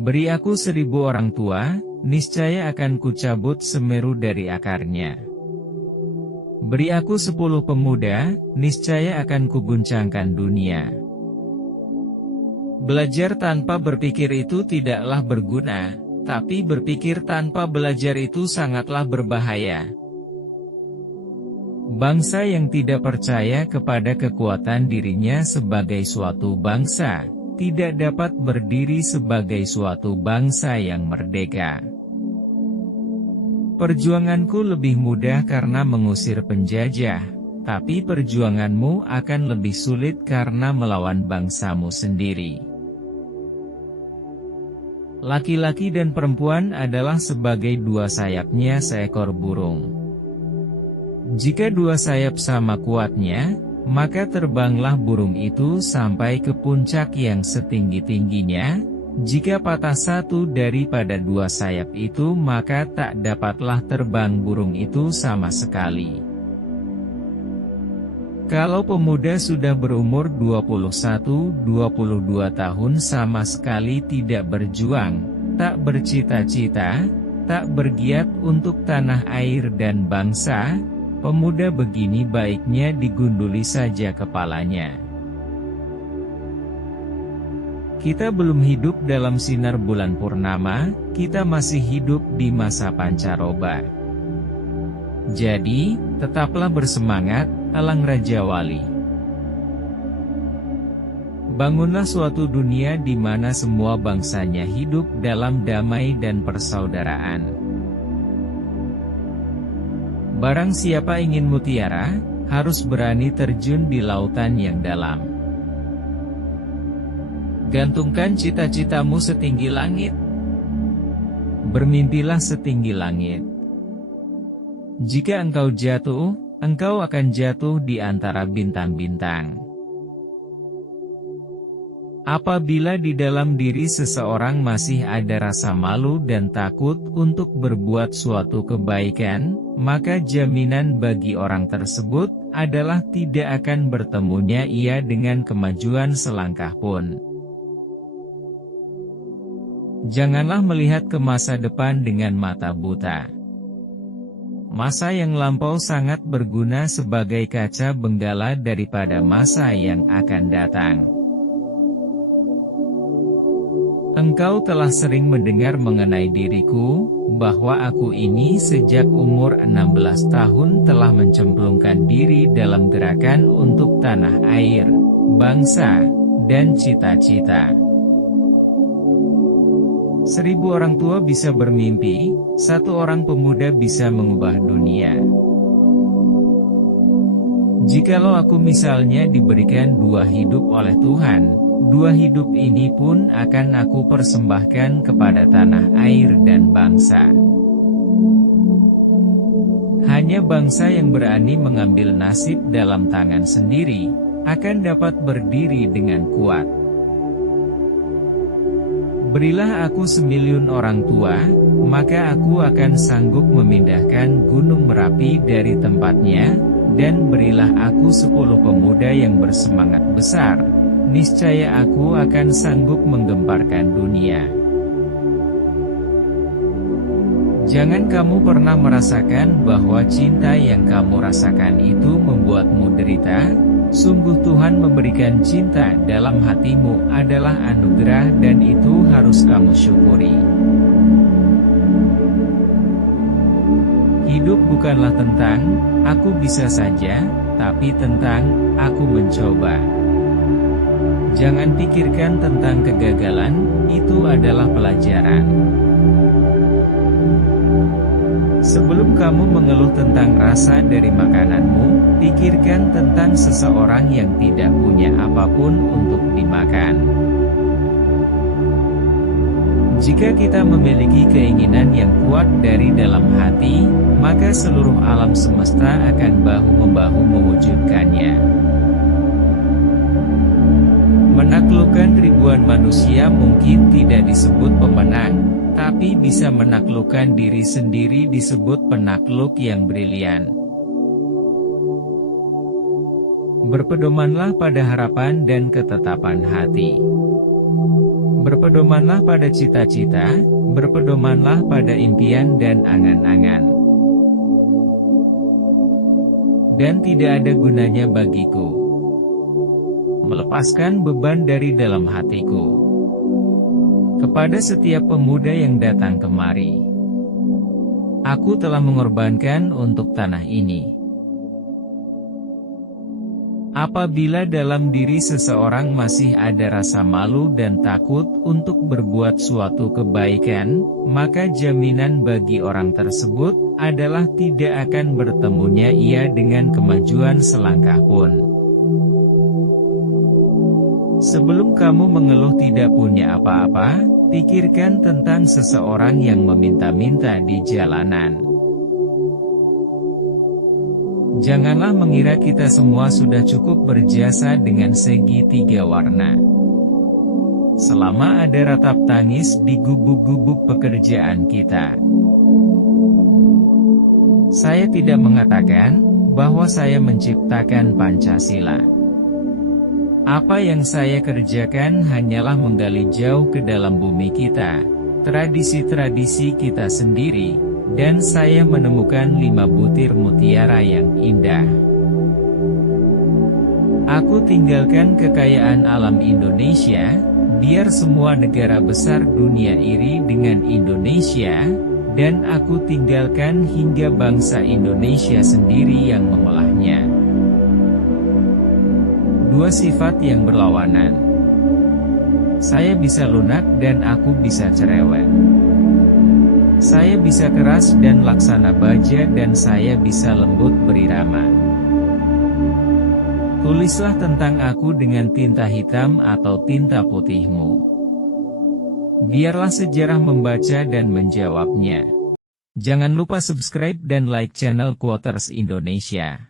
Beri aku 1000 orang tua, niscaya akan kucabut Semeru dari akarnya. Beri aku 10 pemuda, niscaya akan kuguncangkan dunia. Belajar tanpa berpikir itu tidaklah berguna, tapi berpikir tanpa belajar itu sangatlah berbahaya. Bangsa yang tidak percaya kepada kekuatan dirinya sebagai suatu bangsa, tidak dapat berdiri sebagai suatu bangsa yang merdeka. Perjuanganku lebih mudah karena mengusir penjajah, tapi perjuanganmu akan lebih sulit karena melawan bangsamu sendiri. Laki-laki dan perempuan adalah sebagai dua sayapnya seekor burung. Jika dua sayap sama kuatnya, maka terbanglah burung itu sampai ke puncak yang setinggi-tingginya. Jika patah satu daripada dua sayap itu, maka tak dapatlah terbang burung itu sama sekali. Kalau pemuda sudah berumur 21-22 tahun sama sekali tidak berjuang, tak bercita-cita, tak bergiat untuk tanah air dan bangsa, pemuda begini baiknya digunduli saja kepalanya. Kita belum hidup dalam sinar bulan purnama, kita masih hidup di masa pancaroba. Jadi, tetaplah bersemangat, Alang Raja Wali. Bangunlah suatu dunia di mana semua bangsanya hidup dalam damai dan persaudaraan. Barang siapa ingin mutiara, harus berani terjun di lautan yang dalam. Gantungkan cita-citamu setinggi langit. Bermimpilah setinggi langit. Jika engkau jatuh, engkau akan jatuh di antara bintang-bintang. Apabila di dalam diri seseorang masih ada rasa malu dan takut untuk berbuat suatu kebaikan, maka jaminan bagi orang tersebut adalah tidak akan bertemunya ia dengan kemajuan selangkah pun. Janganlah melihat ke masa depan dengan mata buta. Masa yang lampau sangat berguna sebagai kaca benggala daripada masa yang akan datang. Engkau telah sering mendengar mengenai diriku, bahwa aku ini sejak umur 16 tahun telah mencemplungkan diri dalam gerakan untuk tanah air, bangsa, dan cita-cita. 1000 orang tua bisa bermimpi, 1 orang pemuda bisa mengubah dunia. Jikalau aku misalnya diberikan 2 hidup oleh Tuhan, 2 hidup ini pun akan aku persembahkan kepada tanah air dan bangsa. Hanya bangsa yang berani mengambil nasib dalam tangan sendiri, akan dapat berdiri dengan kuat. Berilah aku 1.000.000 orang tua, maka aku akan sanggup memindahkan Gunung Merapi dari tempatnya, dan berilah aku 10 pemuda yang bersemangat besar, niscaya aku akan sanggup menggemparkan dunia. Jangan kamu pernah merasakan bahwa cinta yang kamu rasakan itu membuatmu derita. Sungguh Tuhan memberikan cinta dalam hatimu adalah anugerah dan itu harus kamu syukuri. Hidup bukanlah tentang, aku bisa saja, tapi tentang, aku mencoba. Jangan pikirkan tentang kegagalan, itu adalah pelajaran. Sebelum kamu mengeluh tentang rasa dari makananmu, pikirkan tentang seseorang yang tidak punya apapun untuk dimakan. Jika kita memiliki keinginan yang kuat dari dalam hati, maka seluruh alam semesta akan bahu-membahu mewujudkannya. Menaklukkan ribuan manusia mungkin tidak disebut pemenang, tapi bisa menaklukkan diri sendiri disebut penakluk yang brilian. Berpedomanlah pada harapan dan ketetapan hati. Berpedomanlah pada cita-cita, berpedomanlah pada impian dan angan-angan. Dan tidak ada gunanya bagiku melepaskan beban dari dalam hatiku kepada setiap pemuda yang datang kemari. Aku telah mengorbankan untuk tanah ini. Apabila dalam diri seseorang masih ada rasa malu dan takut untuk berbuat suatu kebaikan, maka jaminan bagi orang tersebut adalah tidak akan bertemunya ia dengan kemajuan selangkah pun. Sebelum kamu mengeluh tidak punya apa-apa, pikirkan tentang seseorang yang meminta-minta di jalanan. Janganlah mengira kita semua sudah cukup berjasa dengan segi tiga warna. Selama ada ratap tangis di gubuk-gubuk pekerjaan kita. Saya tidak mengatakan bahwa saya menciptakan Pancasila. Apa yang saya kerjakan hanyalah menggali jauh ke dalam bumi kita, tradisi-tradisi kita sendiri, dan saya menemukan 5 butir mutiara yang indah. Aku tinggalkan kekayaan alam Indonesia, biar semua negara besar dunia iri dengan Indonesia, dan aku tinggalkan hingga bangsa Indonesia sendiri yang mengolahnya. Dua sifat yang berlawanan. Saya bisa lunak dan aku bisa cerewet. Saya bisa keras dan laksana baja dan saya bisa lembut berirama. Tulislah tentang aku dengan tinta hitam atau tinta putihmu. Biarlah sejarah membaca dan menjawabnya. Jangan lupa subscribe dan like channel Quoters Indonesia.